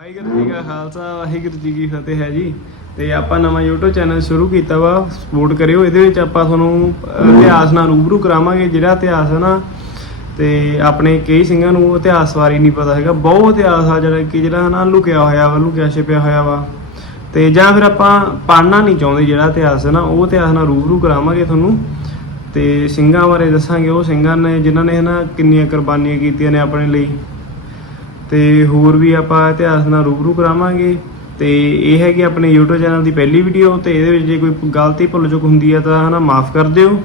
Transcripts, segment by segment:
ਵਾਹਿਗੁਰੂ ਜੀ ਕਾ ਖਾਲਸਾ, ਵਾਹਿਗੁਰੂ ਜੀ ਕੀ ਫਤਿਹ ਹੈ ਜੀ। ਤੇ ਆਪਾਂ ਨਵਾਂ YouTube ਚੈਨਲ ਸ਼ੁਰੂ ਕੀਤਾ ਵਾ ਸਪੋਰਟ ਕਰਿਓ। ਇਹਦੇ ਵਿੱਚ ਆਪਾਂ ਤੁਹਾਨੂੰ ਇਤਿਹਾਸ ਨਾਲ ਰੂਬਰੂ ਕਰਾਵਾਂਗੇ। ਜਿਹੜਾ ਇਤਿਹਾਸ ਹੈ ਨਾ, ਤੇ ਆਪਣੇ ਕਈ ਸਿੰਘਾਂ ਨੂੰ ਇਤਿਹਾਸ ਬਾਰੇ ਨਹੀਂ ਪਤਾ ਹੈਗਾ। ਬਹੁਤ ਇਤਿਹਾਸ ਆ ਜਿਹੜਾ ਕਿ ਜਿਹੜਾ ਨਾ ਲੁਕਿਆ ਹੋਇਆ ਵਾ, ਲੁਕਿਆ ਛਿਪਿਆ ਹੋਇਆ ਵਾ। ਤੇ ਜਾਂ ਫਿਰ ਆਪਾਂ ਪੜ੍ਹਨਾ ਨਹੀਂ ਚਾਹੁੰਦੇ ਜਿਹੜਾ ਇਤਿਹਾਸ ਹੈ ਨਾ, ਉਹ ਇਤਿਹਾਸ ਨਾਲ ਰੂਬਰੂ ਕਰਾਵਾਂਗੇ ਤੁਹਾਨੂੰ। ਤੇ ਸਿੰਘਾਂ ਬਾਰੇ ਦੱਸਾਂਗੇ। ਉਹ ਸਿੰਘਾਂ ਨੇ, ਜਿਨ੍ਹਾਂ ਨੇ ਨਾ ਕਿੰਨੀਆਂ ਕੁਰਬਾਨੀਆਂ ਕੀਤੀਆਂ ਨੇ ਆਪਣੇ ਲਈ। ਤੇ ਹੋਰ ਵੀ ਆਪਾਂ ਇਤਿਹਾਸ ਨਾਲ ਰੂਬਰੂ ਕਰਾਵਾਂਗੇ। ਤੇ ਇਹ ਹੈਗੀ ਆਪਣੇ YouTube ਚੈਨਲ ਦੀ ਪਹਿਲੀ ਵੀਡੀਓ ਤੇ ਇਹਦੇ ਵਿੱਚ ਜੇ ਕੋਈ ਗਲਤੀ ਭੁੱਲ ਚੁੱਕ ਹੁੰਦੀ ਆ ਤਾਂ ਹਨਾ ਮਾਫ ਕਰ ਦਿਓ।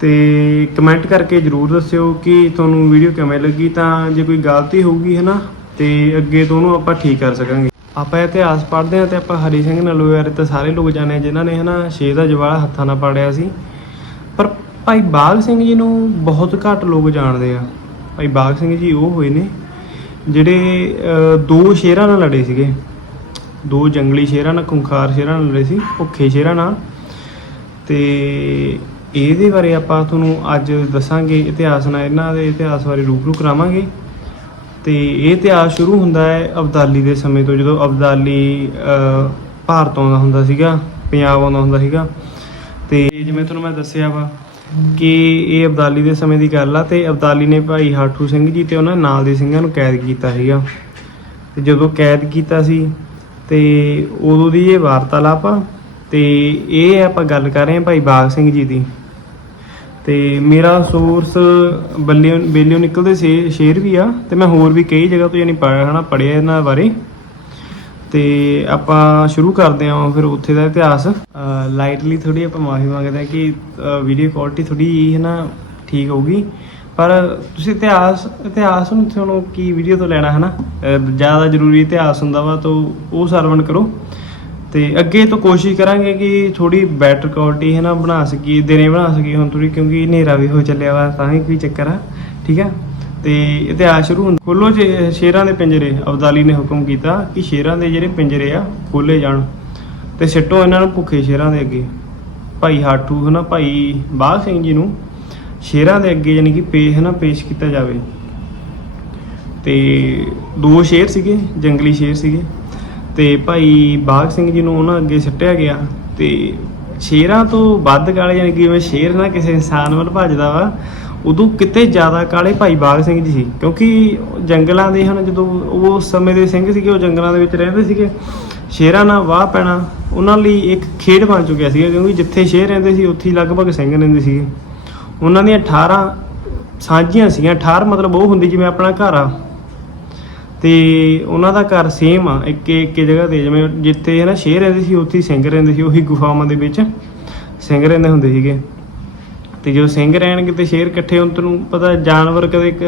ਤੇ ਕਮੈਂਟ ਕਰਕੇ ਜਰੂਰ ਦੱਸਿਓ ਕਿ ਤੁਹਾਨੂੰ ਵੀਡੀਓ ਕਿਵੇਂ ਲੱਗੀ ਤਾਂ ਜੇ ਕੋਈ ਗਲਤੀ ਹੋਊਗੀ ਹਨਾ ਤੇ ਅੱਗੇ ਤੋਂ ਉਹਨੂੰ ਆਪਾਂ ਠੀਕ ਕਰ ਸਕਾਂਗੇ। ਆਪਾਂ ਇਤਿਹਾਸ ਪੜ੍ਹਦੇ ਹਾਂ ਤੇ ਆਪਾਂ ਹਰੀ ਸਿੰਘ ਨਲੂਆਰੇ ਤਾਂ ਸਾਰੇ ਲੋਕ ਜਾਣੇ ਆ ਜਿਨ੍ਹਾਂ ਨੇ ਹਨਾ ਛੇ ਦਾ ਜਵਾਲਾ ਹੱਥਾਂ ਨਾਲ ਪਾੜਿਆ ਸੀ। ਪਰ ਭਾਈ ਬਾਗ ਸਿੰਘ ਜੀ ਨੂੰ ਬਹੁਤ ਘੱਟ ਲੋਕ ਜਾਣਦੇ ਆ। ਭਾਈ ਬਾਗ ਸਿੰਘ ਜੀ ਉਹ ਹੋਏ ਨੇ। ਜਿਹੜੇ ਦੋ ਸ਼ੇਰਾਂ ਨਾਲ ਲੜੇ ਸੀਗੇ। ਦੋ ਜੰਗਲੀ ਸ਼ੇਰਾਂ ਨਾਲ, ਖੁੰਖਾਰ ਸ਼ੇਰਾਂ ਨਾਲ ਲੜੇ ਸੀ, ਭੁੱਖੇ ਸ਼ੇਰਾਂ ਨਾਲ। ਤੇ ਇਹਦੇ ਬਾਰੇ ਆਪਾਂ ਤੁਹਾਨੂੰ ਅੱਜ ਦੱਸਾਂਗੇ ਇਤਿਹਾਸ ਨਾਲ, ਇਹਨਾਂ ਦੇ ਇਤਿਹਾਸ ਬਾਰੇ ਰੂਬਰੂ ਕਰਾਵਾਂਗੇ। ਤੇ ਇਹ ਇਤਿਹਾਸ ਸ਼ੁਰੂ ਹੁੰਦਾ ਹੈ ਅਬਦਾਲੀ ਦੇ ਸਮੇਂ ਤੋਂ, ਜਦੋਂ ਅਬਦਾਲੀ ਭਾਰਤ ਆਉਂਦਾ ਹੁੰਦਾ ਸੀਗਾ, ਪੰਜਾਬ ਆਉਂਦਾ ਹੁੰਦਾ ਸੀਗਾ। ਤੇ ਜਿਵੇਂ ਤੁਹਾਨੂੰ ਮੈਂ ਦੱਸਿਆ ਵਾ ਕਿ ਇਹ ਅਬਦਾਲੀ ਦੇ ਸਮੇਂ ਦੀ ਗੱਲ ਆ ਤੇ ਅਬਦਾਲੀ ਨੇ ਭਾਈ ਹਾਠੂ ਸਿੰਘ ਜੀ ਤੇ ਉਹਨਾਂ ਨਾਲ ਦੇ ਸਿੰਘਾਂ ਨੂੰ ਕੈਦ ਕੀਤਾ ਸੀਗਾ। ਤੇ ਜਦੋਂ ਕੈਦ ਕੀਤਾ ਸੀ ਤੇ ਉਦੋਂ ਦੀ ਇਹ ਵਾਰਤਾਲਾਪ ਆ ਤੇ ਇਹ ਆਪਾਂ ਗੱਲ ਕਰ ਰਹੇ ਹਾਂ ਭਾਈ ਬਾਗ ਸਿੰਘ ਜੀ ਦੀ। ਤੇ ਮੇਰਾ ਸੋਰਸ ਬੱਲਿਓ ਬੇਲਿਓ ਨਿਕਲਦੇ ਸੇ ਸ਼ੇਰ ਵੀ ਆ ਤੇ ਮੈਂ ਹੋਰ ਵੀ ਕਈ ਜਗ੍ਹਾ ਤੋਂ ਯਾਨੀ ਪੜ੍ਹਿਆ ਹਨਾ ਪੜ੍ਹਿਆ ਇਹਨਾਂ ਬਾਰੇ। ਤੇ ਆਪਾਂ ਸ਼ੁਰੂ ਕਰਦੇ ਹਾਂ ਫਿਰ ਉੱਥੇ ਦਾ ਇਤਿਹਾਸ। ਲਾਈਟਲੀ ਥੋੜੀ ਆਪਾਂ ਮਾਫੀ ਮੰਗਦੇ ਹਾਂ ਕਿ ਵੀਡੀਓ ਕੁਆਲਿਟੀ ਥੋੜੀ ਹੈ ਨਾ ਠੀਕ ਹੋਊਗੀ। ਪਰ ਤੁਸੀਂ ਇਤਿਹਾਸ ਇਤਿਹਾਸ ਨੂੰ ਤੁਹਾਨੂੰ ਕੀ ਵੀਡੀਓ ਤੋਂ ਲੈਣਾ ਹੈ ਨਾ? ਜ਼ਿਆਦਾ ਜ਼ਰੂਰੀ ਇਤਿਹਾਸ ਹੁੰਦਾ ਵਾ ਤਾਂ ਉਹ ਸਰਵਣ ਕਰੋ। ਤੇ ਅੱਗੇ ਤੋਂ ਕੋਸ਼ਿਸ਼ ਕਰਾਂਗੇ ਕਿ ਥੋੜੀ ਬੈਟਰ ਕੁਆਲਿਟੀ ਹੈ ਨਾ ਬਣਾ ਸਕੀਏ, ਦਿਨੇ ਬਣਾ ਸਕੀਏ ਹੁਣ ਥੋੜੀ ਕਿਉਂਕਿ ਹਨੇਰਾ ਵੀ ਹੋ ਚੱਲਿਆ ਵਾ, ਤਾਂ ਹੀ ਕੋਈ ਚੱਕਰ ਆ। ਠੀਕ ਆ? ਤੇ ਇਤਿਹਾਸ ਸ਼ੁਰੂ ਹੁੰਦਾ। ਖੋਲੋ ਜੇ ਸ਼ੇਰਾਂ ਦੇ ਪਿੰਜਰੇ। ਅਬਦਾਲੀ ਨੇ ਹੁਕਮ ਕੀਤਾ ਕਿ ਸ਼ੇਰਾਂ ਦੇ ਜਿਹੜੇ ਪਿੰਜਰੇ ਆ, ਖੋਲੇ ਜਾਣ। ਤੇ ਸਿੱਟੋ ਇਹਨਾਂ ਨੂੰ ਭੁੱਖੇ ਸ਼ੇਰਾਂ ਦੇ ਅੱਗੇ। ਭਾਈ ਹਾਠੂ ਹਨਾ, ਭਾਈ ਬਾਗ ਸਿੰਘ ਜੀ ਨੂੰ ਸ਼ੇਰਾਂ ਦੇ ਅੱਗੇ ਯਾਨੀ ਕਿ ਪੇਸ਼ ਹਨਾ, ਪੇਸ਼ ਕੀਤਾ ਜਾਵੇ। ਤੇ ਦੋ ਸ਼ੇਰ ਸੀਗੇ, ਜੰਗਲੀ ਸ਼ੇਰ ਸੀਗੇ। ਤੇ ਭਾਈ ਬਾਗ ਸਿੰਘ ਜੀ ਨੂੰ ਉਹਨਾਂ ਅੱਗੇ ਸਿੱਟਿਆ ਗਿਆ। ਤੇ ਸ਼ੇਰਾਂ ਤੋਂ ਵੱਧ ਕਾਲੇ ਯਾਨੀ ਕਿ ਜਿਵੇਂ ਸ਼ੇਰ ਨਾ ਕਿਸੇ ਇਨਸਾਨ ਵੱਲ ਭੱਜਦਾ ਵਾ। ਉਦੋਂ ਕਿਤੇ ਜ਼ਿਆਦਾ ਕਾਲੇ ਭਾਈ ਬਾਗ ਸਿੰਘ ਜੀ ਸੀ, ਕਿਉਂਕਿ ਜੰਗਲਾਂ ਦੇ ਹਨ, ਜਦੋਂ ਉਹ ਉਸ ਸਮੇਂ ਦੇ ਸਿੰਘ ਸੀਗੇ, ਉਹ ਜੰਗਲਾਂ ਦੇ ਵਿੱਚ ਰਹਿੰਦੇ ਸੀਗੇ। ਸ਼ੇਰਾਂ ਨਾਲ ਵਾਹ ਪੈਣਾ, ਉਹਨਾਂ ਲਈ ਇੱਕ ਖੇਡ ਬਣ ਚੁੱਕਿਆ ਸੀਗਾ, ਕਿਉਂਕਿ ਜਿੱਥੇ ਸ਼ੇਰ ਰਹਿੰਦੇ ਸੀ, ਉੱਥੇ ਲਗਭਗ ਸਿੰਘ ਰਹਿੰਦੇ ਸੀਗੇ। ਉਹਨਾਂ ਦੀਆਂ 18 ਸਾਂਝੀਆਂ ਸੀਗੀਆਂ 18 ਮਤਲਬ ਉਹ ਹੁੰਦੀ ਜਿਵੇਂ ਆਪਣਾ ਘਰ ਆ। ਤੇ ਉਹਨਾਂ ਦਾ ਘਰ ਸੇਮ ਆ, ਇੱਕ ਇੱਕ ਜਗ੍ਹਾ ਤੇ, ਜਿਵੇਂ ਜਿੱਥੇ ਹੈ ਨਾ ਸ਼ੇਰ ਰਹਿੰਦੇ ਸੀ, ਉੱਥੇ ਸਿੰਘ ਰਹਿੰਦੇ ਸੀ, ਉਹੀ ਗੁਫਾਵਾਂ ਦੇ ਵਿੱਚ ਸਿੰਘ ਰਹਿੰਦੇ ਹੁੰਦੇ ਸੀਗੇ। ਤੇ ਜਦੋਂ ਸਿੰਘ ਰਹਿਣਗੇ ਤੇ ਸ਼ੇਰ ਇਕੱਠੇ ਹੋਣ, ਤੈਨੂੰ ਪਤਾ ਜਾਨਵਰ ਕਦੇ ਇੱਕ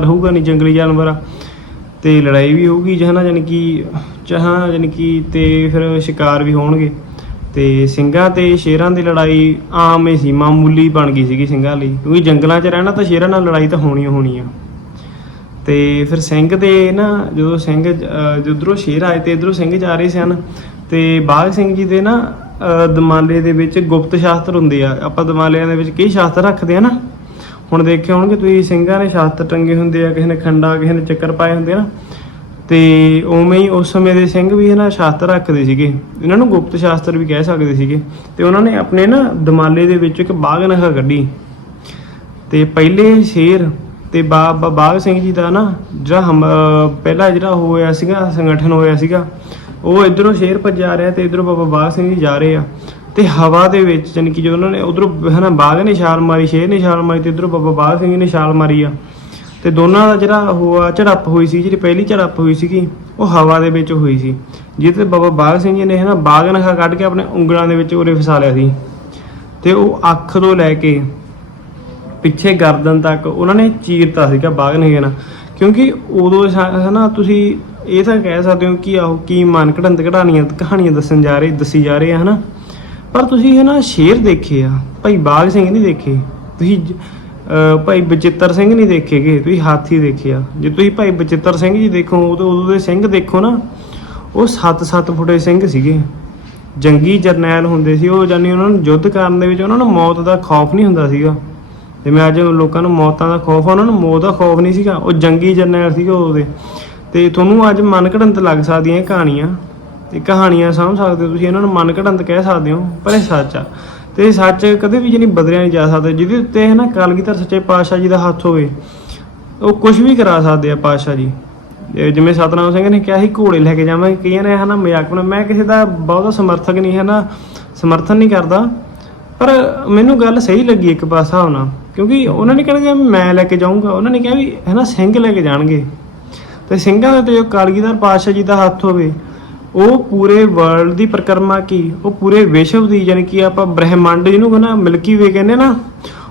ਰਹੂਗਾ ਨਹੀਂ ਜੰਗਲੀ ਜਾਨਵਰ ਤੇ ਲੜਾਈ ਵੀ ਹੋਊਗੀ ਜਹਨਾ ਜਾਨੀ ਕਿ ਚਾਹਾਂ ਜਾਨੀ ਕਿ ਤੇ ਫਿਰ ਸ਼ਿਕਾਰ ਵੀ ਹੋਣਗੇ। ਤੇ ਸਿੰਘਾਂ ਤੇ ਸ਼ੇਰਾਂ ਦੀ ਲੜਾਈ ਆਮ ਹੀ ਸੀ, ਮਾਮੂਲੀ ਬਣ ਗਈ ਸੀਗੀ ਸਿੰਘਾਂ ਲਈ। ਕਿਉਂਕਿ ਜੰਗਲਾਂ 'ਚ ਰਹਿਣਾ ਤਾਂ ਸ਼ੇਰਾਂ ਨਾਲ ਲੜਾਈ ਤਾਂ ਹੋਣੀ ਹੋਣੀ ਆ। ਤੇ ਫਿਰ ਸਿੰਘ ਦੇ ਨਾ ਜਦੋਂ ਸਿੰਘ ਜਿੱਧਰੋਂ ਸ਼ੇਰ ਆਏ ਤੇ ਇਧਰੋਂ ਸਿੰਘ ਜਾ ਰਹੇ ਸਨ, ਤੇ ਬਾਗ ਸਿੰਘ ਜੀ ਦੇ ਨਾ ਦਮਾਲੇ ਦੇ ਵਿੱਚ ਗੁਪਤ ਸ਼ਾਸਤਰ ਹੁੰਦੇ ਆ। ਆਪਾਂ ਦਮਾਲਿਆਂ ਦੇ ਵਿੱਚ ਕਈ ਸ਼ਾਸਤਰ ਰੱਖਦੇ ਆ ਨਾ। ਹੁਣ ਦੇਖੇ ਹੋਣਗੇ ਤੁਸੀਂ, ਸਿੰਘਾਂ ਨੇ ਸ਼ਾਸਤਰ ਟੰਗੇ ਹੁੰਦੇ ਆ, ਕਿਸੇ ਨੇ ਖੰਡਾ, ਕਿਸੇ ਨੇ ਚੱਕਰ ਪਾਏ ਹੁੰਦੇ ਨਾ। ਤੇ ਉਵੇਂ ਹੀ ਉਸ ਸਮੇਂ ਦੇ ਸਿੰਘ ਵੀ ਇਹਨਾਂ ਸ਼ਾਸਤਰ ਰੱਖਦੇ ਸੀਗੇ। ਇਹਨਾਂ ਨੂੰ ਗੁਪਤ ਸ਼ਾਸਤਰ ਵੀ ਕਹਿ ਸਕਦੇ ਸੀਗੇ। ਤੇ ਉਹਨਾਂ ਨੇ ਆਪਣੇ ਨਾ ਦਮਾਲੇ ਦੇ ਵਿੱਚ ਇੱਕ ਬਾਗ ਨਖਾ ਕੱਢੀ। ਤੇ ਪਹਿਲੇ ਸ਼ੇਰ ਤੇ ਬਾਬਾ ਬਾਗ ਸਿੰਘ ਜੀ ਦਾ ਨਾ ਜਿਹੜਾ ਪਹਿਲਾ ਜਿਹੜਾ ਹੋਇਆ ਸੀਗਾ, ਸੰਗਠਨ ਹੋਇਆ ਸੀਗਾ ਉਹ ਇਧਰੋਂ ਸ਼ੇਰ ਭੱਜਾ ਰਿਹਾ ਤੇ ਇਧਰੋਂ ਬਾਬਾ ਬਾਗ ਸਿੰਘ ਜੀ ਜਾ ਰਹੇ ਆ। ਤੇ ਹਵਾ ਦੇ ਵਿੱਚ ਜਾਣੀ ਕਿ ਜਦੋਂ ਉਹਨਾਂ ਨੇ ਉਧਰੋਂ ਹਨਾ ਬਾਗ ਨੇ ਛਾਲ ਮਾਰੀ, ਸ਼ੇਰ ਨੇ ਛਾਲ ਮਾਰੀ ਤੇ ਇਧਰੋਂ ਬਾਬਾ ਬਾਗ ਸਿੰਘ ਜੀ ਨੇ ਛਾਲ ਮਾਰੀ ਆ। ਤੇ ਦੋਨਾਂ ਦਾ ਜਿਹੜਾ ਉਹ ਆ, ਝੜਪ ਹੋਈ ਸੀ, ਜਿਹੜੀ ਪਹਿਲੀ ਝੜਪ ਹੋਈ ਸੀਗੀ, ਉਹ ਹਵਾ ਦੇ ਵਿੱਚ ਹੋਈ ਸੀ। ਜਿਹਦੇ ਬਾਬਾ ਬਾਗ ਸਿੰਘ ਜੀ ਨੇ ਹਨਾ ਬਾਗ ਨਖਾ ਕੱਢ ਕੇ ਆਪਣੇ ਉਂਗਲਾਂ ਦੇ ਵਿੱਚ ਉਹਨੇ ਫਸਾ ਲਿਆ ਸੀ। ਤੇ ਉਹ ਅੱਖ ਤੋਂ ਲੈ ਕੇ ਪਿੱਛੇ ਗਰਦਨ ਤੱਕ ਉਹਨਾਂ ਨੇ ਚੀਰਤਾ ਸੀਗਾ ਬਾਗ ਨਖੇ ਨਾਲ। ਕਿਉਂਕਿ ਉਦੋਂ ਹਨਾ ਤੁਸੀਂ ਇਹ ਤਾਂ ਕਹਿ ਸਕਦੇ ਹੋ ਕਿ ਆਹੋ ਕੀ ਮਨ ਘੜੰਤ ਘੜਾਣੀਆਂ ਕਹਾਣੀਆਂ ਦੱਸਣ ਜਾ ਰਹੇ, ਦੱਸੀ ਜਾ ਰਹੇ ਆ, ਹਨਾ? ਪਰ ਤੁਸੀਂ ਹਨਾ ਸ਼ੇਰ ਦੇਖੇ ਆ, ਭਾਈ ਬਾਗ ਸਿੰਘ ਨਹੀਂ ਦੇਖੇ, ਤੁਸੀਂ ਜ- ਅਹ ਭਾਈ ਬਚਿੱਤਰ ਸਿੰਘ ਨਹੀਂ ਦੇਖੇਗੇ, ਤੁਸੀਂ ਹਾਥੀ ਦੇਖਿਆ ਜੇ ਤੁਸੀਂ ਭਾਈ ਬਚਿੱਤਰ ਸਿੰਘ ਜੀ ਦੇਖੋ ਉਦੋਂ ਉਦੋਂ ਦੇ ਸਿੰਘ ਦੇਖੋ ਨਾ, ਉਹ 7-7 ਫੁੱਟੇ ਸਿੰਘ ਸੀਗੇ। ਜੰਗੀ ਜਰਨੈਲ ਹੁੰਦੇ ਸੀ, ਉਹ ਜਾਨੀ ਉਹਨਾਂ ਨੂੰ ਯੁੱਧ ਕਰਨ ਦੇ ਵਿੱਚ ਉਹਨਾਂ ਨੂੰ ਮੌਤ ਦਾ ਖੌਫ ਨਹੀਂ ਹੁੰਦਾ ਸੀਗਾ। ਜਿਵੇਂ ਅੱਜ ਲੋਕਾਂ ਨੂੰ ਮੌਤਾਂ ਦਾ ਖੌਫ ਆ, ਉਹਨਾਂ ਨੂੰ ਮੌਤ ਦਾ ਖੌਫ ਨਹੀਂ ਸੀਗਾ, ਉਹ ਜੰਗੀ ਜਰਨੈਲ ਸੀਗੇ ਉਹਦੇ ਤੇ ਤੁਹਾਨੂੰ ਅੱਜ ਮਨ ਘੜੰਤ ਲੱਗ ਸਕਦੀਆਂ ਇਹ ਕਹਾਣੀਆਂ। ਤੇ ਕਹਾਣੀਆਂ ਸਮਝ ਸਕਦੇ ਹੋ ਤੁਸੀਂ, ਇਹਨਾਂ ਨੂੰ ਮਨ ਘੜੰਤ ਕਹਿ ਸਕਦੇ ਹੋ, ਪਰ ਇਹ ਸੱਚ ਆ। ਤੇ ਸੱਚ ਕਦੇ ਵੀ ਜਣੀ ਬਦਲਿਆ ਨਹੀਂ ਜਾ ਸਕਦਾ, ਜਿਹਦੇ ਉੱਤੇ ਹੈ ਨਾ ਕਲਗੀਧਰ ਸੱਚੇ ਪਾਤਸ਼ਾਹ ਜੀ ਦਾ ਹੱਥ ਹੋਵੇ, ਉਹ ਕੁਝ ਵੀ ਕਰਾ ਸਕਦੇ ਆ ਪਾਤਸ਼ਾਹ ਜੀ। ਜਿਵੇਂ ਸਤਨਾਮ ਸਿੰਘ ਨੇ ਕਿਹਾ ਸੀ, ਘੋੜੇ ਲੈ ਕੇ ਜਾਵਾਂਗੇ ਕਈਆਂ ਨੇ ਹਨਾ ਮਜ਼ਾਕ ਬਣਾ ਮੈਂ ਕਿਸੇ ਦਾ ਬਹੁਤਾ ਸਮਰਥਕ ਨਹੀਂ, ਹੈ ਨਾ ਸਮਰਥਨ ਨਹੀਂ ਕਰਦਾ। ਪਰ ਮੈਨੂੰ ਗੱਲ ਸਹੀ ਲੱਗੀ ਇੱਕ ਪਾਸਾ ਹੋਣਾ ਕਿਉਂਕਿ ਉਹਨਾਂ ਨੇ ਕਿਹਾ ਮੈਂ ਲੈ ਕੇ ਜਾਊਂਗਾ। ਉਹਨਾਂ ਨੇ ਕਿਹਾ ਵੀ ਹੈ ਨਾ ਸਿੰਘ ਲੈ ਕੇ ਜਾਣਗੇ। ਤੇ ਸਿੰਘਾਂ ਦੇ ਤੇ ਜੋ ਕਾਲਗੀਧਰ ਪਾਤਸ਼ਾਹ ਜੀ ਦਾ ਹੱਥ ਹੋਵੇ, ਉਹ ਪੂਰੇ ਵਰਲਡ ਦੀ ਪਰਿਕਰਮਾ ਕੀ? ਉਹ ਪੂਰੇ ਵਿਸ਼ਵ ਦੀ, ਯਾਨੀ ਕਿ ਆਪਾਂ ਬ੍ਰਹਿਮੰਡ ਜਿਹਨੂੰ ਕਹਿੰਦਾ ਮਿਲਕੀ ਵੇ ਕਹਿੰਦੇ ਨਾ,